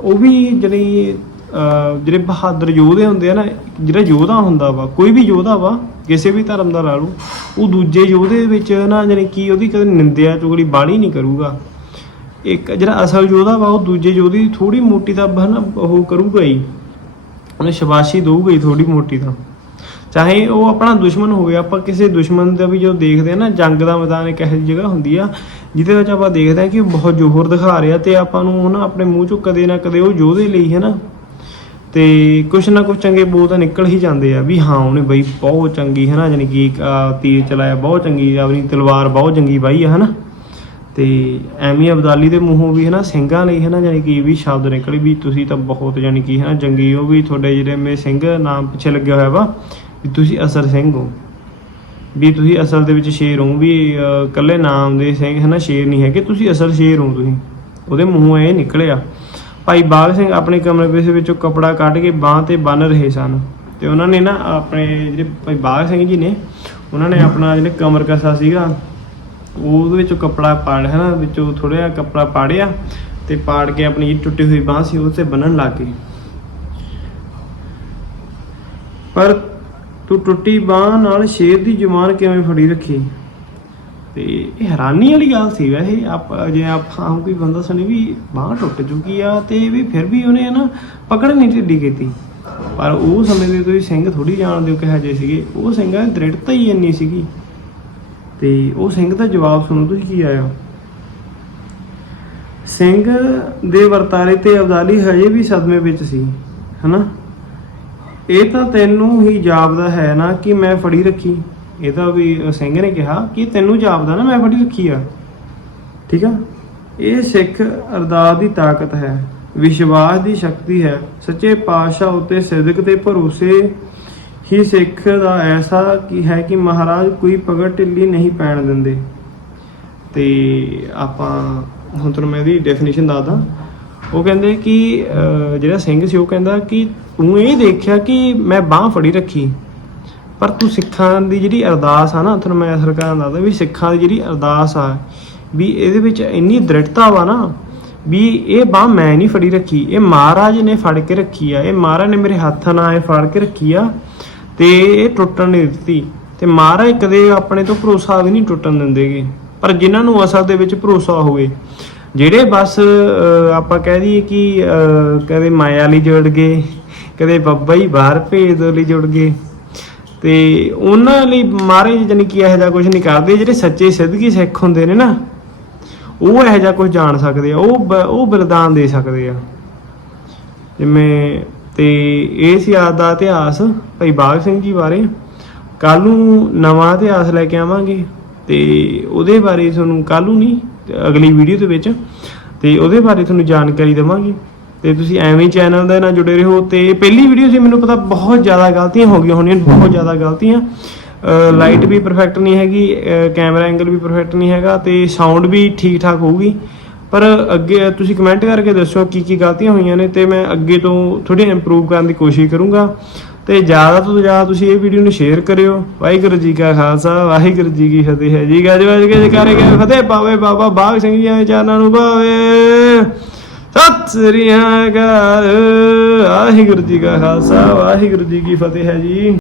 ਉਹ ਵੀ ਜਿਹੜੀ ਅਹ, ਜਿਹੜੇ ਬਹਾਦਰ ਯੋਧੇ ਹੁੰਦੇ ਆ ਨਾ ਜਿਹੜਾ ਯੋਧਾ ਹੁੰਦਾ ਵਾ ਕੋਈ ਵੀ ਯੋਧਾ ਵਾ ਕਿਸੇ ਵੀ ਧਰਮ ਦਾ ਲਾ ਲਓ ਉਹ ਦੂਜੇ ਯੋਧੇ ਵਿੱਚ ਨਾ ਜਾਣੀ ਕਿ ਉਹਦੀ ਕਦੇ ਨਿੰਦਿਆ ਚੁਗਲੀ ਬਾਣੀ ਨਹੀਂ ਕਰੂਗਾ। ਇੱਕ ਜਿਹੜਾ ਅਸਲ ਯੋਧਾ ਵਾ ਉਹ ਦੂਜੇ ਯੋਧੇ ਦੀ ਥੋੜੀ ਮੋਟੀ ਤਾਂ ਹਨਾ ਉਹ ਕਰੂਗਾ ਹੀ। ਉਹਨੇ ਸ਼ਬਾਸੀ ਦਊਗਾ ਹੀ ਥੋੜੀ ਮੋਟੀ ਤਾਂ। ਚਾਹੇ ਉਹ ਆਪਣਾ ਦੁਸ਼ਮਣ ਹੋਵੇ, ਆਪਾਂ ਕਿਸੇ ਦੁਸ਼ਮਣ ਦਾ ਵੀ ਜੋ ਦੇਖਦੇ ਆ ਨਾ, ਜੰਗ ਦਾ ਮੈਦਾਨ ਇੱਕ ਇਹੋ ਜਿਹੀ ਜਗ੍ਹਾ ਹੁੰਦੀ ਆ, ਜਿਹਦੇ ਵਿੱਚ ਆਪਾਂ ਦੇਖਦੇ ਆ ਕਿ ਬਹੁਤ ਜ਼ੋਹਰ ਦਿਖਾ ਰਿਹਾ ਤੇ ਆਪਾਂ ਨੂੰ ਨਾ ਆਪਣੇ ਮੂੰਹ ਚੋਂ ਕਦੇ ਨਾ ਕਦੇ ਉਹ ਯੋਧੇ ਲਈ ਹੈ ਨਾ। ਤੇ ਕੁਛ ਨਾ ਕੁਛ ਚੰਗੇ ਬੋਲ ਤਾਂ ਨਿਕਲ ਹੀ ਜਾਂਦੇ ਆ ਵੀ ਹਾਂ, ਉਹਨੇ ਬਈ ਬਹੁਤ ਚੰਗੀ ਹੈ ਨਾ ਜਾਨੀ ਕਿ ਤੀਰ ਚਲਾਇਆ, ਬਹੁਤ ਚੰਗੀ, ਆਪਣੀ ਤਲਵਾਰ ਬਹੁਤ ਚੰਗੀ ਬਾਈ ਆ ਹਨਾ ਤੇ ਐਮੀ ਅਬਦਾਲੀ ਦੇ ਮੂੰਹੋਂ ਵੀ ਹੈ ਨਾ ਸਿੰਘਾਂ ਲਈ ਹੈ ਨਾ ਜਾਨੀ ਕਿ ਇਹ ਵੀ ਸ਼ਬਦ ਨਿਕਲੇ ਵੀ ਤੁਸੀਂ ਤਾਂ ਬਹੁਤ ਜਾਨੀ ਕਿ ਹੈ ਨਾ ਜੰਗੀ ਹੋ ਵੀ ਤੁਹਾਡੇ ਜਿਹੜੇ ਮੇ ਸਿੰਘ ਨਾਮ ਪਿੱਛੇ ਲੱਗਿਆ ਹੋਇਆ ਵਾ ਵੀ ਤੁਸੀਂ ਅਸਰ ਸਿੰਘ ਹੋ। ਵੀ ਤੁਸੀਂ ਅਸਲ ਦੇ ਵਿੱਚ ਸ਼ੇਰ ਹੋ ਵੀ ਇਕੱਲੇ ਨਾਮ ਦੇ ਸਿੰਘ ਹੈ ਨਾ ਸ਼ੇਰ ਨਹੀਂ ਹੈਗੇ, ਤੁਸੀਂ ਅਸਲ ਸ਼ੇਰ ਹੋ ਤੁਸੀਂ। ਉਹਦੇ ਮੂੰਹੋਂ ਇਹ ਨਿਕਲਿਆ। ਭਾਈ ਬਾਗ ਸਿੰਘ ਆਪਣੇ ਕਮਰੇ ਦੇ ਵਿੱਚੋਂ ਕਪੜਾ ਕੱਢ ਕੇ ਬਾਹ ਤੇ ਬੰਨ ਰਹੇ ਸਨ। ਤੇ ਉਹਨਾਂ ਨੇ ਨਾ ਆਪਣੇ ਜਿਹੜੇ ਭਾਈ ਬਾਗ ਸਿੰਘ ਜੀ ਨੇ, ਉਹਨਾਂ ਨੇ ਆਪਣਾ ਜਿਹੜੇ ਕਮਰ ਕਸਾ ਸੀਗਾ ਉਹਦੇ ਵਿੱਚੋਂ ਕੱਪੜਾ ਪਾੜ, ਹੈ ਨਾ, ਵਿੱਚੋਂ ਥੋੜਾ ਜਿਹਾ ਕੱਪੜਾ ਪਾੜਿਆ ਤੇ ਪਾੜ ਕੇ ਆਪਣੀ ਜਿਹੜੀ ਟੁੱਟੀ ਹੋਈ ਬਾਹ ਸੀ ਉਹ ਤੇ ਬੰਨਣ ਲੱਗ ਗਏ ਪਰ ਤੂੰ ਟੁੱਟੀ ਬਾਹ ਨਾਲ ਸ਼ੇਰ ਦੀ ਜ਼ੁਬਾਨ ਕਿਵੇਂ ਫੜੀ ਰੱਖੀ? ਤੇ ਇਹ ਹੈਰਾਨੀ ਵਾਲੀ ਗੱਲ ਸੀ ਵੈਸੇ, ਆਪ, ਜੇ ਆਪਾਂ ਕੋਈ ਬੰਦਾ ਸੁਣੀ ਵੀ ਬਾਹ ਟੁੱਟ ਚੁੱਕੀ ਆ ਤੇ ਵੀ ਫਿਰ ਵੀ ਉਹਨੇ ਨਾ, ਪਕੜ ਨਹੀਂ ਢਿੱਡੀ ਕੀਤੀ। ਪਰ ਉਹ ਸਮੇਂ ਦੇ ਤੁਸੀਂ ਸਿੰਘ ਥੋੜੀ ਜਾਣਦੇ ਹੋ ਕਿਹੋ ਜਿਹੇ ਸੀਗੇ, ਉਹ ਸਿੰਘਾਂ ਦੀ ਦ੍ਰਿੜਤਾ ਹੀ ਇੰਨੀ ਸੀਗੀ। ਤੇ ਉਹ ਸਿੰਘ ਦਾ ਜਵਾਬ ਸੁਣੋ ਤੁਸੀਂ ਕੀ ਆਇਆ? ਸਿੰਘ ਦੇ ਵਰਤਾਰੇ ਤੇ ਅਬਦਾਲੀ ਹਜੇ ਵੀ ਸਦਮੇ ਵਿੱਚ ਸੀ, ਹਨਾ? ਇਹ ਤਾਂ ਤੈਨੂੰ ਹੀ ਜਾਪਦਾ ਹੈ ਨਾ ਕਿ ਮੈਂ ਫੜੀ ਰੱਖੀ। ਇਹ ਤਾਂ ਵੀ ਸਿੰਘ ਨੇ ਕਿਹਾ ਕਿ ਤੈਨੂੰ ਜਾਪਦਾ ਨਾ ਮੈਂ ਫੜੀ ਰੱਖੀ ਆ। ਠੀਕ ਆ? ਇਹ ਸਿੱਖ ਅਰਦਾਸ ਦੀ ਤਾਕਤ ਹੈ, ਵਿਸ਼ਵਾਸ ਦੀ ਸ਼ਕਤੀ ਹੈ, ਸੱਚੇ ਪਾਤਸ਼ਾਹ ਉਤੇ ਸਿਦਕ ਤੇ ਭਰੋਸੇ ਹੀ ਸਿੱਖ ਦਾ ਐਸਾ ਕੀ ਹੈ ਕਿ ਮਹਾਰਾਜ ਕੋਈ ਪਗੜ ਢਿੱਲੀ ਨਹੀਂ ਪੈਣ ਦਿੰਦੇ। ਤੇ ਆਪਾਂ ਹੁਣ ਤੁਹਾਨੂੰ ਮੈਂ ਇਹਦੀ ਡੈਫੀਨੇਸ਼ਨ ਦੱਸਦਾ। ਉਹ ਕਹਿੰਦੇ ਕਿ ਜਿਹੜਾ ਸਿੰਘ ਸੀ ਉਹ ਕਹਿੰਦਾ ਕਿ ਤੂੰ ਇਹ ਦੇਖਿਆ ਕਿ ਮੈਂ ਬਾਹ ਫੜੀ ਰੱਖੀ। ਪਰ ਤੂੰ ਸਿੱਖਾਂ ਦੀ ਜਿਹੜੀ ਅਰਦਾਸ ਆ ਨਾ, ਤੁਹਾਨੂੰ ਮੈਂ ਸਰਕਾਰ ਦੱਸਦਾ ਵੀ ਸਿੱਖਾਂ ਦੀ ਜਿਹੜੀ ਅਰਦਾਸ ਆ, ਵੀ ਇਹਦੇ ਵਿੱਚ ਇੰਨੀ ਦ੍ਰਿੜਤਾ ਵਾ ਨਾ, ਵੀ ਇਹ ਬਾਹ ਮੈਂ ਨਹੀਂ ਫੜੀ ਰੱਖੀ। ਇਹ ਮਹਾਰਾਜ ਨੇ ਫੜ ਕੇ ਰੱਖੀ ਆ, ਇਹ ਮਹਾਰਾਜ ਨੇ ਮੇਰੇ ਹੱਥ ਨਾਲ ਇਹ ਫੜ ਕੇ ਰੱਖੀ ਆ। ਤੇ ਇਹ ਟੁੱਟਣ ਨਹੀਂ ਦਿੱਤੀ। ਤੇ ਮਹਾਰਾਜ ਕਦੇ ਆਪਣੇ ਤੋਂ ਭਰੋਸਾ ਵੀ ਨਹੀਂ ਟੁੱਟਣ ਦਿੰਦੇਗੇ। ਪਰ ਜਿਨ੍ਹਾਂ ਨੂੰ ਅਸਲ ਦੇ ਵਿੱਚ ਭਰੋਸਾ ਹੋਵੇ, ਜਿਹੜੇ ਬਸ ਆਪਾਂ ਕਹਿ ਦਈਏ ਕਿ ਕਦੇ ਮਾਇਆ ਲਈ ਜੁੜ ਗਏ, ਕਦੇ ਬੱਬਾ ਹੀ ਬਾਹਰ ਭੇਜ ਦੋ ਲਈ ਜੁੜ ਗਏ, ਤੇ ਉਹਨਾਂ ਲਈ ਮਹਾਰਾਜ ਜਾਨੀ ਕਿ ਇਹੋ ਜਿਹਾ ਕੁਝ ਨਹੀਂ ਕਰਦੇ, ਜਿਹੜੇ ਸੱਚੇ ਸਿੱਧਗੀ ਸਿੱਖ ਹੁੰਦੇ ਨੇ ਨਾ, ਉਹ ਇਹੋ ਜਿਹਾ ਕੁਝ ਜਾਣ ਸਕਦੇ ਆ, ਉਹ ਬ- ਉਹ ਬਲਿਦਾਨ ਦੇ ਸਕਦੇ ਆ। ਜਿਵੇਂ ਤੇ ਇਹ ਸੀ ਆਦ ਦਾ ਇਤਿਹਾਸ, ਭਾਈ ਬਾਗ ਸਿੰਘ ਜੀ ਬਾਰੇ। ਕੱਲ ਨੂੰ ਨਵਾਂ ਇਤਿਹਾਸ ਲੈ ਕੇ ਆਵਾਂਗੇ ਤੇ ਉਹਦੇ ਬਾਰੇ ਤੁਹਾਨੂੰ ਕੱਲ ਨੂੰ ਨਹੀਂ, ਅਗਲੀ ਵੀਡੀਓ ਦੇ ਵਿੱਚ। ਤੇ ਉਹਦੇ ਬਾਰੇ ਤੁਹਾਨੂੰ ਜਾਣਕਾਰੀ ਦੇਵਾਂਗੇ। ਤੇ ਤੁਸੀਂ ਐਵੇਂ ਚੈਨਲ ਦੇ ਨਾਲ ਜੁੜੇ ਰਹੋ ਤੇ ਪਹਿਲੀ ਵੀਡੀਓ ਸੀ, ਮੈਨੂੰ ਪਤਾ ਬਹੁਤ ਜ਼ਿਆਦਾ ਗਲਤੀਆਂ ਹੋ ਗਈਆਂ ਹੋਣੀਆਂ, ਬਹੁਤ ਜ਼ਿਆਦਾ ਗਲਤੀਆਂ। ਲਾਈਟ ਵੀ ਪਰਫੈਕਟ ਨਹੀਂ ਹੈਗੀ ਕੈਮਰਾ ਐਂਗਲ ਵੀ ਪਰਫੈਕਟ ਨਹੀਂ ਹੈਗਾ ਤੇ ਸਾਊਂਡ ਵੀ ਠੀਕ ਠਾਕ ਹੋਊਗੀ। ਪਰ ਅੱਗੇ ਤੁਸੀਂ ਕਮੈਂਟ ਕਰਕੇ ਦੱਸੋ ਕੀ ਕੀ ਗਲਤੀਆਂ ਹੋਈਆਂ ਨੇ ਤੇ ਮੈਂ ਅੱਗੇ ਤੋਂ ਥੋੜੀ ਇੰਪਰੂਵ ਕਰਨ ਦੀ ਕੋਸ਼ਿਸ਼ ਕਰੂੰਗਾ। ਤੇ ਜ਼ਿਆਦਾ ਤੋਂ ਜ਼ਿਆਦਾ ਤੁਸੀਂ ਇਹ ਵੀਡੀਓ ਨੂੰ ਸ਼ੇਅਰ ਕਰਿਓ। ਵਾਹਿਗੁਰੂ ਜੀ ਕਾ ਖਾਲਸਾ, ਵਾਹਿਗੁਰੂ ਜੀ ਕੀ ਫਤਿਹ। ਹੈ ਜੀ ਗੱਜ ਵੱਜ ਕੇ ਜਕਾਰੇ ਕੇ ਫਤਿਹ ਪਾਵੇ ਬਾਬਾ ਬਾਗ ਸਿੰਘ ਜੀ ਦੇ ਚਰਨਾਂ ਨੂੰ ਭਾਵੇ ਸਤਿ ਸ੍ਰੀ ਅਕਾਲ। ਵਾਹਿਗੁਰੂ ਜੀ ਕਾ ਖਾਲਸਾ, ਵਾਹਿਗੁਰੂ ਜੀ ਕੀ ਫਤਿਹ ਹੈ ਜੀ।